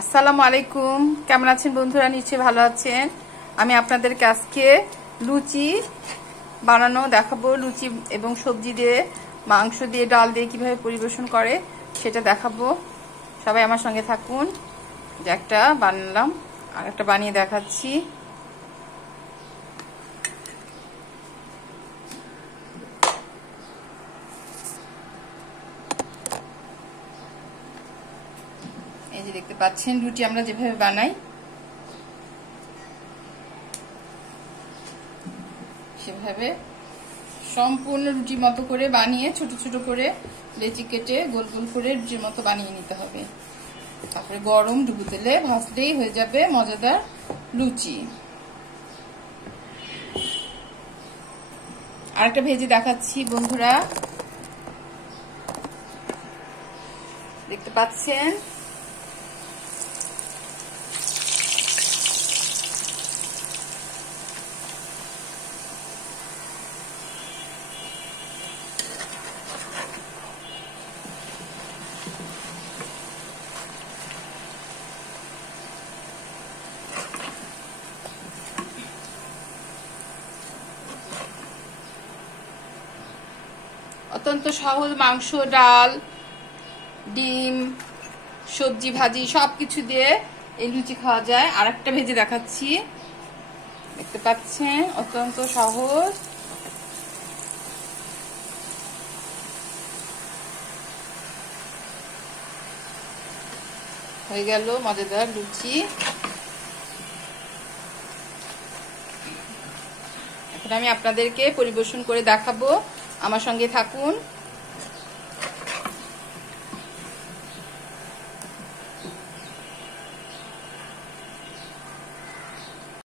আসসালামু আলাইকুম। কেমন আছেন বন্ধুরা? নিশ্চয়ই ভালো আছেন। আমি আপনাদেরকে আজকে লুচি বানানো দেখাবো। লুচি এবং সবজি দিয়ে, মাংস দিয়ে, ডাল দিয়ে কিভাবে পরিবেশন করে সেটা দেখাবো। সবাই আমার সঙ্গে থাকুন। যে একটা বানালাম, আর একটা বানিয়ে দেখাচ্ছি। এই যে দেখতে পাচ্ছেন লুচি আমরা যেভাবে বানাই সেভাবে সম্পূর্ণ রুটির মতো করে বানিয়ে ছোট ছোট করে লেচি কেটে গোল গোল করে রুটির মতো বানিয়ে নিতে হবে। তারপরে গরম ডুবো তেলে ভাজলেই হয়ে যাবে মজাদার লুচি। আরেকটা ভেজে দেখাচ্ছি বন্ধুরা, দেখতে পাচ্ছেন। অত্যন্ত সহজ, মাংস, ডাল, ডিম, সবজি ভাজি সবকিছু দিয়ে এই লুচি খাওয়া যায়। আর একটা ভেজে দেখাচ্ছি, দেখতে পাচ্ছেন, অত্যন্ত সহজ। হয়ে গেল মজাদার লুচি। এখন আমি আপনাদেরকে পরিবেশন করে দেখাবো। আমার সঙ্গে থাকুন।